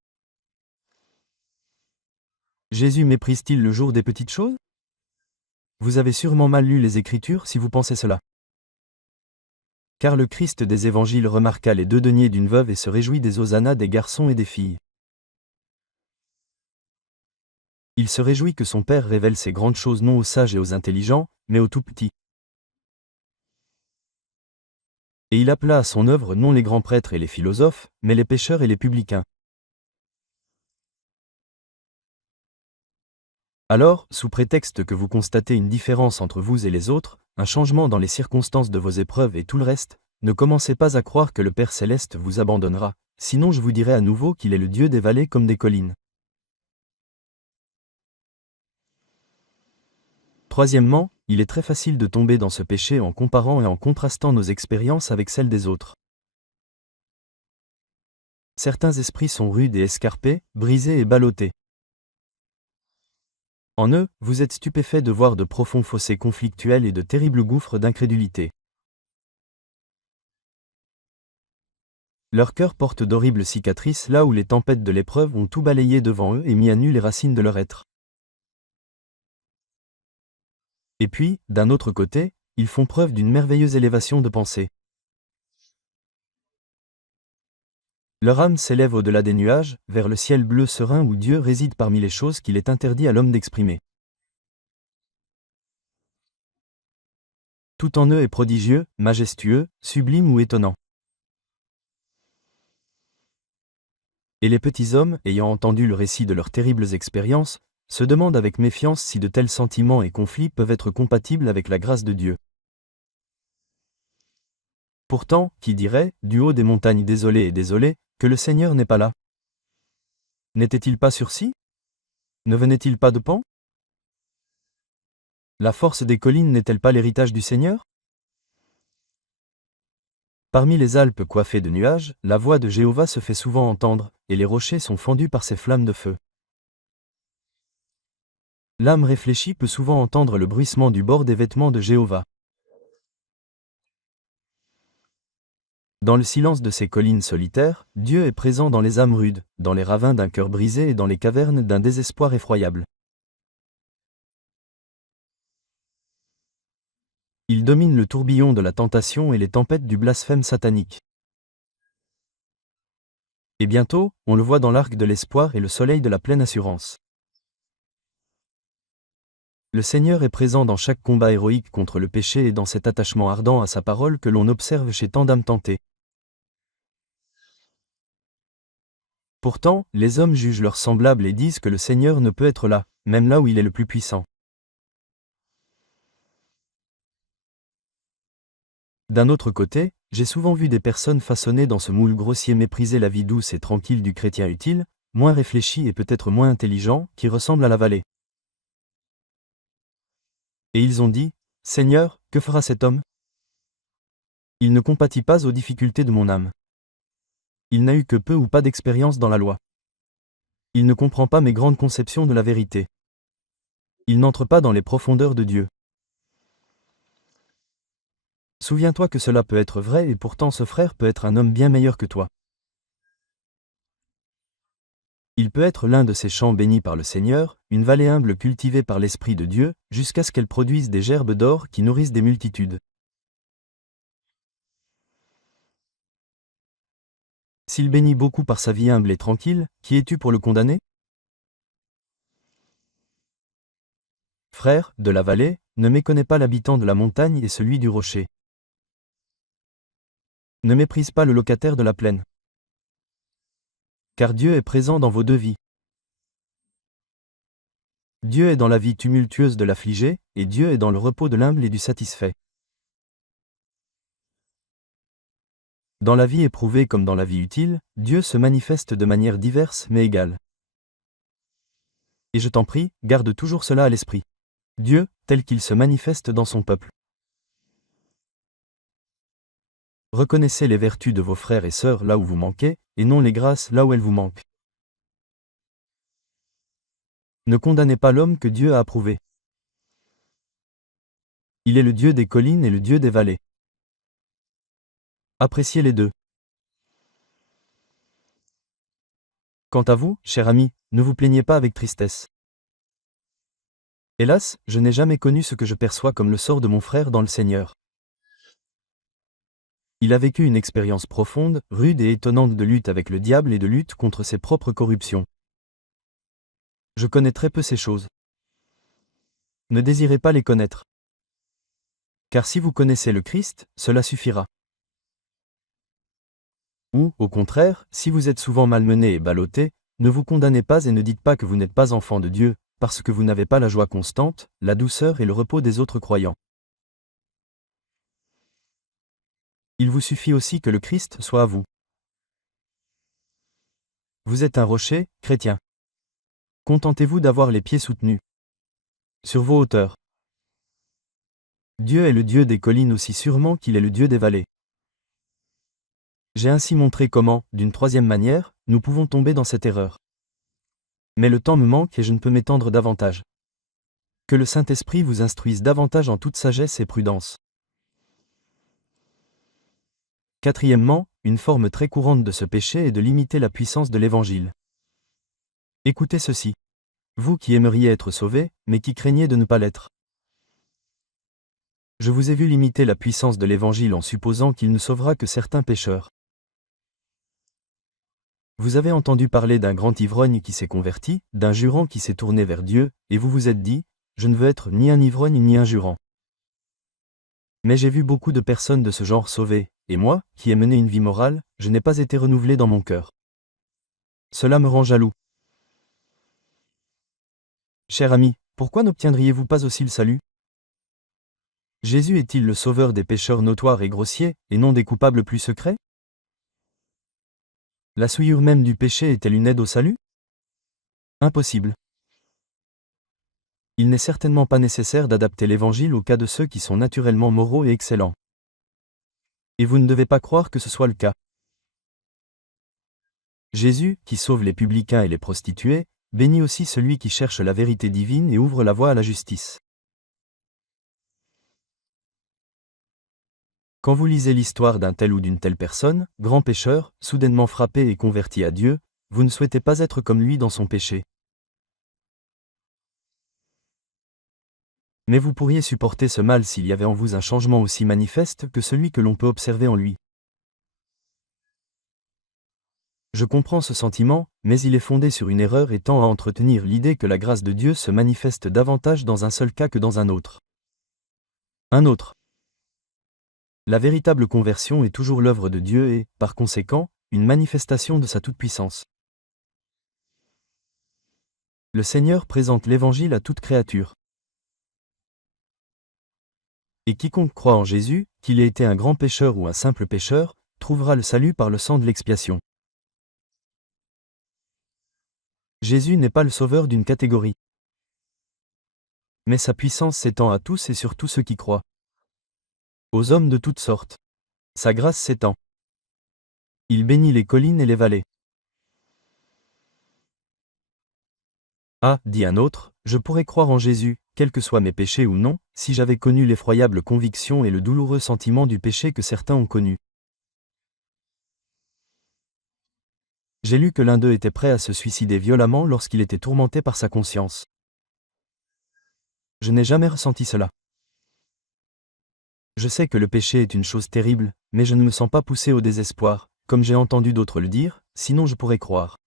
Jésus méprise-t-il le jour des petites choses? Vous avez sûrement mal lu les Écritures si vous pensez cela. Car le Christ des évangiles remarqua les 2 deniers d'une veuve et se réjouit des hosannas des garçons et des filles. Il se réjouit que son Père révèle ces grandes choses non aux sages et aux intelligents, mais aux tout-petits. Et il appela à son œuvre non les grands prêtres et les philosophes, mais les pécheurs et les publicains. Alors, sous prétexte que vous constatez une différence entre vous et les autres, un changement dans les circonstances de vos épreuves et tout le reste, ne commencez pas à croire que le Père Céleste vous abandonnera, sinon je vous dirai à nouveau qu'il est le Dieu des vallées comme des collines. Troisièmement, il est très facile de tomber dans ce péché en comparant et en contrastant nos expériences avec celles des autres. Certains esprits sont rudes et escarpés, brisés et ballottés. En eux, vous êtes stupéfait de voir de profonds fossés conflictuels et de terribles gouffres d'incrédulité. Leur cœur porte d'horribles cicatrices là où les tempêtes de l'épreuve ont tout balayé devant eux et mis à nu les racines de leur être. Et puis, d'un autre côté, ils font preuve d'une merveilleuse élévation de pensée. Leur âme s'élève au-delà des nuages, vers le ciel bleu serein où Dieu réside parmi les choses qu'il est interdit à l'homme d'exprimer. Tout en eux est prodigieux, majestueux, sublime ou étonnant. Et les petits hommes, ayant entendu le récit de leurs terribles expériences, se demandent avec méfiance si de tels sentiments et conflits peuvent être compatibles avec la grâce de Dieu. Pourtant, qui dirait, du haut des montagnes désolées et désolées, que le Seigneur n'est pas là? N'était-il pas sursis? Ne venait-il pas de Pan? La force des collines n'est-elle pas l'héritage du Seigneur? Parmi les Alpes coiffées de nuages, la voix de Jéhovah se fait souvent entendre, et les rochers sont fendus par ses flammes de feu. L'âme réfléchie peut souvent entendre le bruissement du bord des vêtements de Jéhovah. Dans le silence de ces collines solitaires, Dieu est présent dans les âmes rudes, dans les ravins d'un cœur brisé et dans les cavernes d'un désespoir effroyable. Il domine le tourbillon de la tentation et les tempêtes du blasphème satanique. Et bientôt, on le voit dans l'arc de l'espoir et le soleil de la pleine assurance. Le Seigneur est présent dans chaque combat héroïque contre le péché et dans cet attachement ardent à sa parole que l'on observe chez tant d'âmes tentées. Pourtant, les hommes jugent leurs semblables et disent que le Seigneur ne peut être là, même là où il est le plus puissant. D'un autre côté, j'ai souvent vu des personnes façonnées dans ce moule grossier mépriser la vie douce et tranquille du chrétien utile, moins réfléchi et peut-être moins intelligent, qui ressemble à la vallée. Et ils ont dit, « Seigneur, que fera cet homme? Il ne compatit pas aux difficultés de mon âme. Il n'a eu que peu ou pas d'expérience dans la loi. Il ne comprend pas mes grandes conceptions de la vérité. Il n'entre pas dans les profondeurs de Dieu. » Souviens-toi que cela peut être vrai et pourtant ce frère peut être un homme bien meilleur que toi. Il peut être l'un de ces champs bénis par le Seigneur, une vallée humble cultivée par l'Esprit de Dieu, jusqu'à ce qu'elle produise des gerbes d'or qui nourrissent des multitudes. S'il bénit beaucoup par sa vie humble et tranquille, qui es-tu pour le condamner? Frère, de la vallée, ne méconnais pas l'habitant de la montagne et celui du rocher. Ne méprise pas le locataire de la plaine. Car Dieu est présent dans vos deux vies. Dieu est dans la vie tumultueuse de l'affligé, et Dieu est dans le repos de l'humble et du satisfait. Dans la vie éprouvée comme dans la vie utile, Dieu se manifeste de manière diverse mais égale. Et je t'en prie, garde toujours cela à l'esprit. Dieu, tel qu'il se manifeste dans son peuple. Reconnaissez les vertus de vos frères et sœurs là où vous manquez, et non les grâces là où elles vous manquent. Ne condamnez pas l'homme que Dieu a approuvé. Il est le Dieu des collines et le Dieu des vallées. Appréciez les deux. Quant à vous, cher ami, ne vous plaignez pas avec tristesse. Hélas, je n'ai jamais connu ce que je perçois comme le sort de mon frère dans le Seigneur. Il a vécu une expérience profonde, rude et étonnante de lutte avec le diable et de lutte contre ses propres corruptions. Je connais très peu ces choses. Ne désirez pas les connaître. Car si vous connaissez le Christ, cela suffira. Ou, au contraire, si vous êtes souvent malmené et ballotté, ne vous condamnez pas et ne dites pas que vous n'êtes pas enfant de Dieu, parce que vous n'avez pas la joie constante, la douceur et le repos des autres croyants. Il vous suffit aussi que le Christ soit à vous. Vous êtes un rocher, chrétien. Contentez-vous d'avoir les pieds soutenus sur vos hauteurs. Dieu est le Dieu des collines aussi sûrement qu'il est le Dieu des vallées. J'ai ainsi montré comment, d'une troisième manière, nous pouvons tomber dans cette erreur. Mais le temps me manque et je ne peux m'étendre davantage. Que le Saint-Esprit vous instruise davantage en toute sagesse et prudence. Quatrièmement, une forme très courante de ce péché est de limiter la puissance de l'Évangile. Écoutez ceci. Vous qui aimeriez être sauvés, mais qui craignez de ne pas l'être. Je vous ai vu limiter la puissance de l'Évangile en supposant qu'il ne sauvera que certains pécheurs. Vous avez entendu parler d'un grand ivrogne qui s'est converti, d'un jurant qui s'est tourné vers Dieu, et vous vous êtes dit, je ne veux être ni un ivrogne ni un jurant. Mais j'ai vu beaucoup de personnes de ce genre sauvées, et moi, qui ai mené une vie morale, je n'ai pas été renouvelé dans mon cœur. Cela me rend jaloux. Cher ami, pourquoi n'obtiendriez-vous pas aussi le salut? Jésus est-il le sauveur des pécheurs notoires et grossiers, et non des coupables plus secrets? La souillure même du péché est-elle une aide au salut? Impossible. Il n'est certainement pas nécessaire d'adapter l'Évangile au cas de ceux qui sont naturellement moraux et excellents. Et vous ne devez pas croire que ce soit le cas. Jésus, qui sauve les publicains et les prostituées, bénit aussi celui qui cherche la vérité divine et ouvre la voie à la justice. Quand vous lisez l'histoire d'un tel ou d'une telle personne, grand pécheur, soudainement frappé et converti à Dieu, vous ne souhaitez pas être comme lui dans son péché. Mais vous pourriez supporter ce mal s'il y avait en vous un changement aussi manifeste que celui que l'on peut observer en lui. Je comprends ce sentiment, mais il est fondé sur une erreur et tend à entretenir l'idée que la grâce de Dieu se manifeste davantage dans un seul cas que dans un autre. Un autre. La véritable conversion est toujours l'œuvre de Dieu et, par conséquent, une manifestation de sa toute-puissance. Le Seigneur présente l'Évangile à toute créature. Et quiconque croit en Jésus, qu'il ait été un grand pécheur ou un simple pécheur, trouvera le salut par le sang de l'expiation. Jésus n'est pas le sauveur d'une catégorie. Mais sa puissance s'étend à tous et sur tous ceux qui croient. Aux hommes de toutes sortes. Sa grâce s'étend. Il bénit les collines et les vallées. Ah, dit un autre, je pourrais croire en Jésus, quels que soient mes péchés ou non, si j'avais connu l'effroyable conviction et le douloureux sentiment du péché que certains ont connu. J'ai lu que l'un d'eux était prêt à se suicider violemment lorsqu'il était tourmenté par sa conscience. Je n'ai jamais ressenti cela. Je sais que le péché est une chose terrible, mais je ne me sens pas poussé au désespoir, comme j'ai entendu d'autres le dire, sinon je pourrais croire.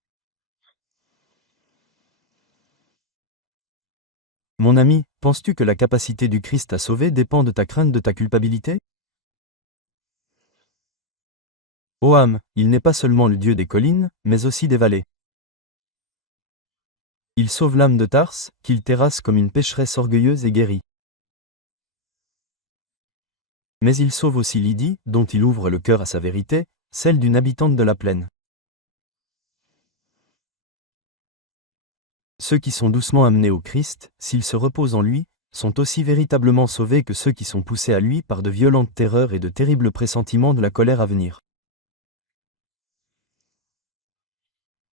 Mon ami, penses-tu que la capacité du Christ à sauver dépend de ta crainte de ta culpabilité? Ô âme, il n'est pas seulement le Dieu des collines, mais aussi des vallées. Il sauve l'âme de Tarse, qu'il terrasse comme une pécheresse orgueilleuse et guérie. Mais il sauve aussi Lydie, dont il ouvre le cœur à sa vérité, celle d'une habitante de la plaine. Ceux qui sont doucement amenés au Christ, s'ils se reposent en lui, sont aussi véritablement sauvés que ceux qui sont poussés à lui par de violentes terreurs et de terribles pressentiments de la colère à venir.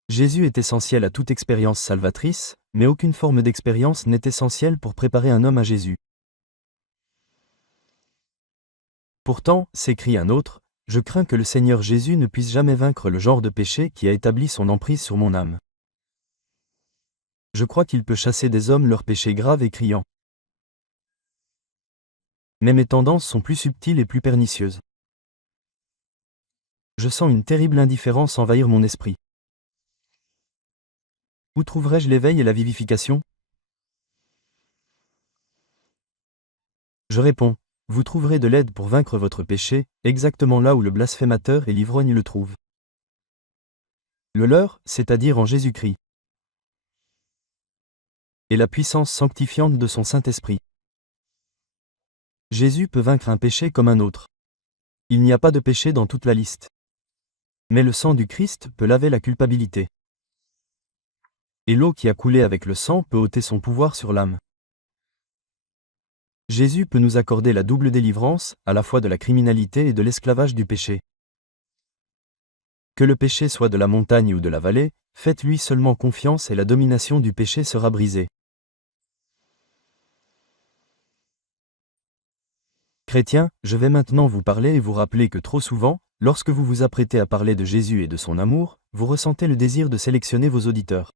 Jésus est essentiel à toute expérience salvatrice, mais aucune forme d'expérience n'est essentielle pour préparer un homme à Jésus. Pourtant, s'écrie un autre, je crains que le Seigneur Jésus ne puisse jamais vaincre le genre de péché qui a établi son emprise sur mon âme. Je crois qu'il peut chasser des hommes leurs péchés graves et criants. Mais mes tendances sont plus subtiles et plus pernicieuses. Je sens une terrible indifférence envahir mon esprit. Où trouverai-je l'éveil et la vivification? Je réponds, vous trouverez de l'aide pour vaincre votre péché, exactement là où le blasphémateur et l'ivrogne le trouvent. Le leur, c'est-à-dire en Jésus-Christ. Et la puissance sanctifiante de son Saint-Esprit. Jésus peut vaincre un péché comme un autre. Il n'y a pas de péché dans toute la liste. Mais le sang du Christ peut laver la culpabilité. Et l'eau qui a coulé avec le sang peut ôter son pouvoir sur l'âme. Jésus peut nous accorder la double délivrance, à la fois de la criminalité et de l'esclavage du péché. Que le péché soit de la montagne ou de la vallée, faites-lui seulement confiance et la domination du péché sera brisée. Chrétiens, je vais maintenant vous parler et vous rappeler que trop souvent, lorsque vous vous apprêtez à parler de Jésus et de son amour, vous ressentez le désir de sélectionner vos auditeurs.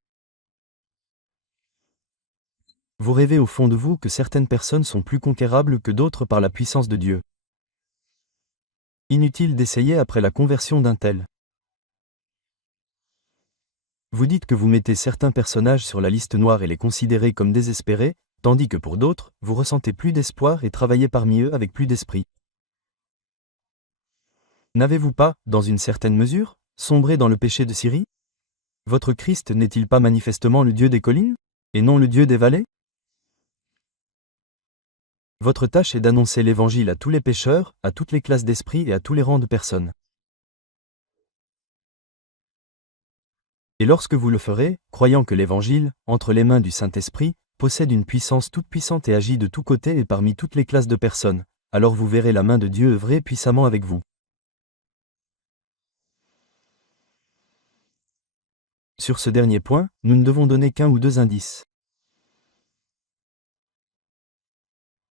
Vous rêvez au fond de vous que certaines personnes sont plus conquérables que d'autres par la puissance de Dieu. Inutile d'essayer après la conversion d'un tel. Vous dites que vous mettez certains personnages sur la liste noire et les considérez comme désespérés, tandis que pour d'autres, vous ressentez plus d'espoir et travaillez parmi eux avec plus d'esprit. N'avez-vous pas, dans une certaine mesure, sombré dans le péché de Syrie? Votre Christ n'est-il pas manifestement le Dieu des collines, et non le Dieu des vallées? Votre tâche est d'annoncer l'Évangile à tous les pécheurs, à toutes les classes d'esprit et à tous les rangs de personnes. Et lorsque vous le ferez, croyant que l'Évangile, entre les mains du Saint-Esprit, possède une puissance toute puissante et agit de tous côtés et parmi toutes les classes de personnes, alors vous verrez la main de Dieu œuvrer puissamment avec vous. Sur ce dernier point, nous ne devons donner qu'un ou deux indices.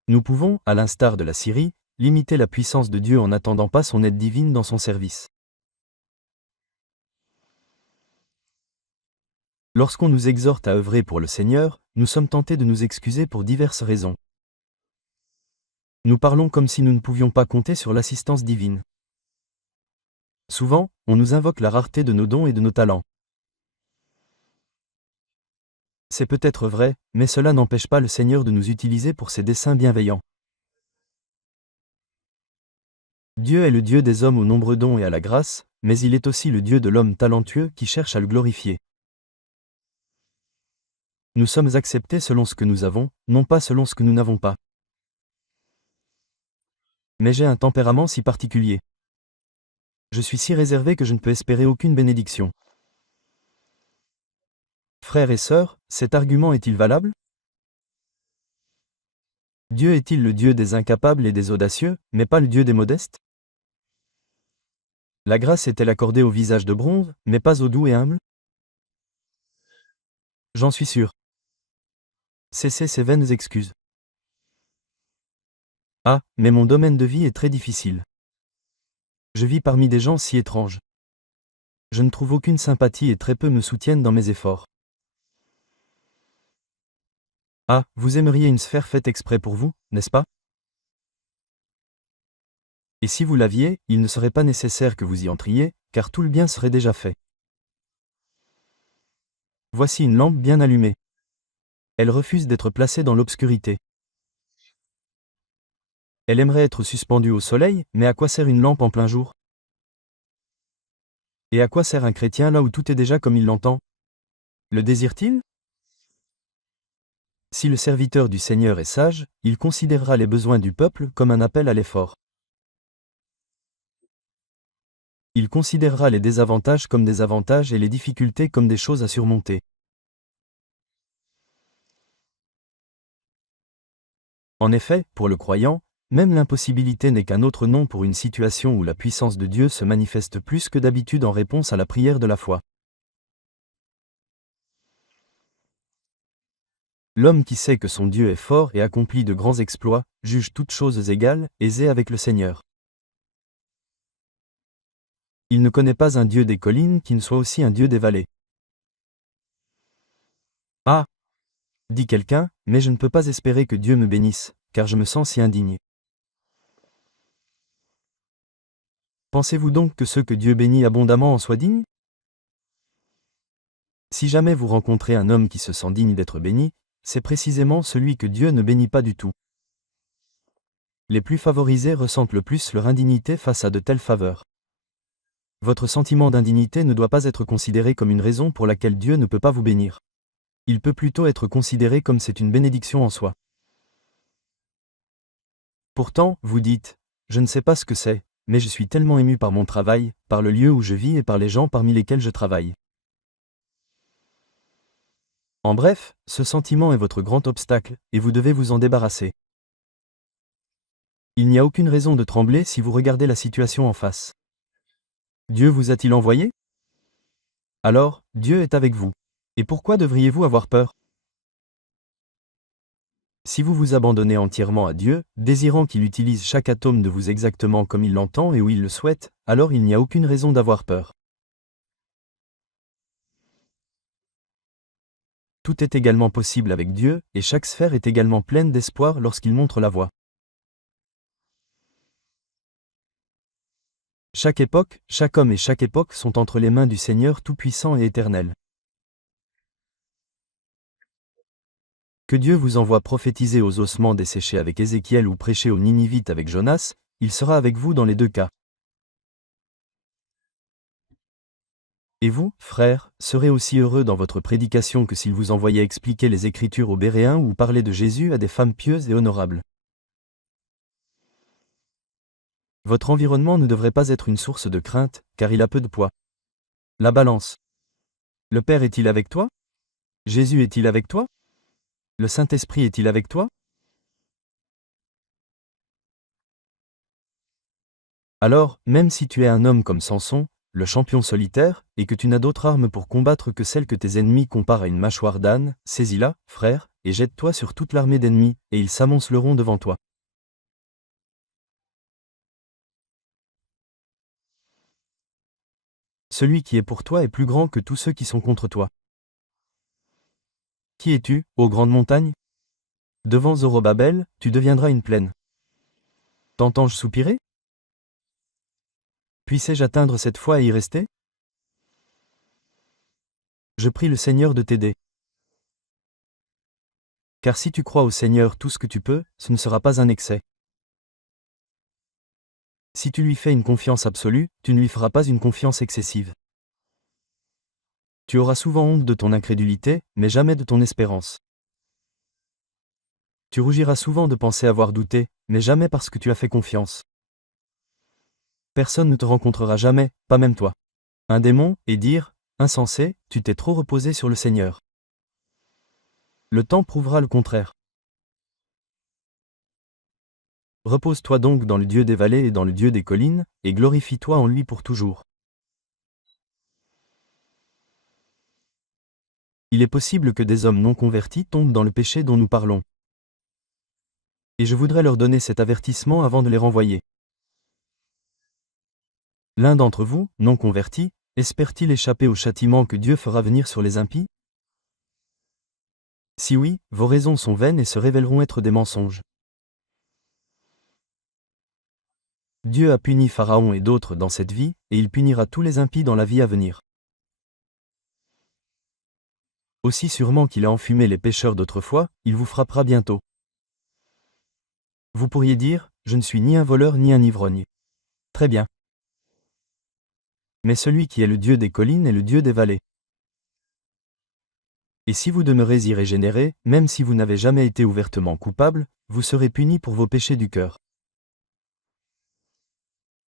Nous pouvons, à l'instar de la Syrie, limiter la puissance de Dieu en n'attendant pas son aide divine dans son service. Lorsqu'on nous exhorte à œuvrer pour le Seigneur, nous sommes tentés de nous excuser pour diverses raisons. Nous parlons comme si nous ne pouvions pas compter sur l'assistance divine. Souvent, on nous invoque la rareté de nos dons et de nos talents. C'est peut-être vrai, mais cela n'empêche pas le Seigneur de nous utiliser pour ses desseins bienveillants. Dieu est le Dieu des hommes aux nombreux dons et à la grâce, mais il est aussi le Dieu de l'homme talentueux qui cherche à le glorifier. Nous sommes acceptés selon ce que nous avons, non pas selon ce que nous n'avons pas. Mais j'ai un tempérament si particulier. Je suis si réservé que je ne peux espérer aucune bénédiction. Frères et sœurs, cet argument est-il valable? Dieu est-il le Dieu des incapables et des audacieux, mais pas le Dieu des modestes? La grâce est-elle accordée au visage de bronze, mais pas au doux et humble? J'en suis sûr. Cessez ces vaines excuses. Ah, mais mon domaine de vie est très difficile. Je vis parmi des gens si étranges. Je ne trouve aucune sympathie et très peu me soutiennent dans mes efforts. Ah, vous aimeriez une sphère faite exprès pour vous, n'est-ce pas? Et si vous l'aviez, il ne serait pas nécessaire que vous y entriez, car tout le bien serait déjà fait. Voici une lampe bien allumée. Elle refuse d'être placée dans l'obscurité. Elle aimerait être suspendue au soleil, mais à quoi sert une lampe en plein jour? Et à quoi sert un chrétien là où tout est déjà comme il l'entend? Le désire-t-il? Si le serviteur du Seigneur est sage, il considérera les besoins du peuple comme un appel à l'effort. Il considérera les désavantages comme des avantages et les difficultés comme des choses à surmonter. En effet, pour le croyant, même l'impossibilité n'est qu'un autre nom pour une situation où la puissance de Dieu se manifeste plus que d'habitude en réponse à la prière de la foi. L'homme qui sait que son Dieu est fort et accomplit de grands exploits, juge toutes choses égales, aisé avec le Seigneur. Il ne connaît pas un Dieu des collines qui ne soit aussi un Dieu des vallées. Ah! Dit quelqu'un, mais je ne peux pas espérer que Dieu me bénisse, car je me sens si indigne. Pensez-vous donc que ceux que Dieu bénit abondamment en soient dignes? Si jamais vous rencontrez un homme qui se sent digne d'être béni, c'est précisément celui que Dieu ne bénit pas du tout. Les plus favorisés ressentent le plus leur indignité face à de telles faveurs. Votre sentiment d'indignité ne doit pas être considéré comme une raison pour laquelle Dieu ne peut pas vous bénir. Il peut plutôt être considéré comme c'est une bénédiction en soi. Pourtant, vous dites, je ne sais pas ce que c'est, mais je suis tellement ému par mon travail, par le lieu où je vis et par les gens parmi lesquels je travaille. En bref, ce sentiment est votre grand obstacle, et vous devez vous en débarrasser. Il n'y a aucune raison de trembler si vous regardez la situation en face. Dieu vous a-t-il envoyé? Alors, Dieu est avec vous. Et pourquoi devriez-vous avoir peur? Si vous vous abandonnez entièrement à Dieu, désirant qu'il utilise chaque atome de vous exactement comme il l'entend et où il le souhaite, alors il n'y a aucune raison d'avoir peur. Tout est également possible avec Dieu, et chaque sphère est également pleine d'espoir lorsqu'il montre la voie. Chaque époque, chaque homme et chaque époque sont entre les mains du Seigneur Tout-Puissant et Éternel. Que Dieu vous envoie prophétiser aux ossements desséchés avec Ézéchiel ou prêcher aux Ninivites avec Jonas, il sera avec vous dans les deux cas. Et vous, frères, serez aussi heureux dans votre prédication que s'il vous envoyait expliquer les Écritures aux Béréens ou parler de Jésus à des femmes pieuses et honorables. Votre environnement ne devrait pas être une source de crainte, car il a peu de poids. La balance. Le Père est-il avec toi? Jésus est-il avec toi? Le Saint-Esprit est-il avec toi? Alors, même si tu es un homme comme Samson, le champion solitaire, et que tu n'as d'autre arme pour combattre que celle que tes ennemis comparent à une mâchoire d'âne, saisis-la, frère, et jette-toi sur toute l'armée d'ennemis, et ils s'amonceleront devant toi. Celui qui est pour toi est plus grand que tous ceux qui sont contre toi. Qui es-tu, ô grande montagne? Devant Zorobabel, tu deviendras une plaine. T'entends-je soupirer? Puissais-je atteindre cette foi et y rester? Je prie le Seigneur de t'aider. Car si tu crois au Seigneur tout ce que tu peux, ce ne sera pas un excès. Si tu lui fais une confiance absolue, tu ne lui feras pas une confiance excessive. Tu auras souvent honte de ton incrédulité, mais jamais de ton espérance. Tu rougiras souvent de penser avoir douté, mais jamais parce que tu as fait confiance. Personne ne te rencontrera jamais, pas même toi. Un démon, et dire, insensé, tu t'es trop reposé sur le Seigneur. Le temps prouvera le contraire. Repose-toi donc dans le Dieu des vallées et dans le Dieu des collines, et glorifie-toi en lui pour toujours. Il est possible que des hommes non convertis tombent dans le péché dont nous parlons. Et je voudrais leur donner cet avertissement avant de les renvoyer. L'un d'entre vous, non converti, espère-t-il échapper au châtiment que Dieu fera venir sur les impies? Si oui, vos raisons sont vaines et se révéleront être des mensonges. Dieu a puni Pharaon et d'autres dans cette vie, et il punira tous les impies dans la vie à venir. Aussi sûrement qu'il a enfumé les pécheurs d'autrefois, il vous frappera bientôt. Vous pourriez dire, je ne suis ni un voleur ni un ivrogne. Très bien. Mais celui qui est le Dieu des collines est le Dieu des vallées. Et si vous demeurez irrégénéré, même si vous n'avez jamais été ouvertement coupable, vous serez puni pour vos péchés du cœur.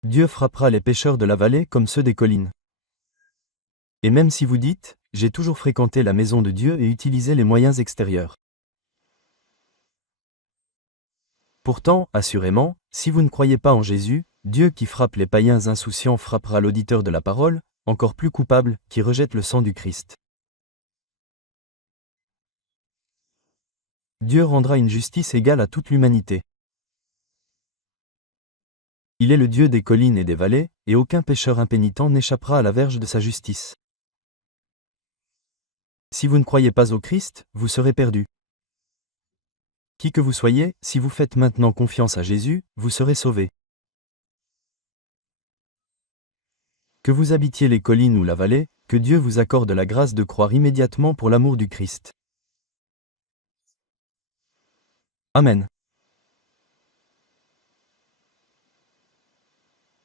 Dieu frappera les pécheurs de la vallée comme ceux des collines. Et même si vous dites, j'ai toujours fréquenté la maison de Dieu et utilisé les moyens extérieurs. Pourtant, assurément, si vous ne croyez pas en Jésus, Dieu qui frappe les païens insouciants frappera l'auditeur de la parole, encore plus coupable, qui rejette le sang du Christ. Dieu rendra une justice égale à toute l'humanité. Il est le Dieu des collines et des vallées, et aucun pécheur impénitent n'échappera à la verge de sa justice. Si vous ne croyez pas au Christ, vous serez perdu. Qui que vous soyez, si vous faites maintenant confiance à Jésus, vous serez sauvés. Que vous habitiez les collines ou la vallée, que Dieu vous accorde la grâce de croire immédiatement pour l'amour du Christ. Amen.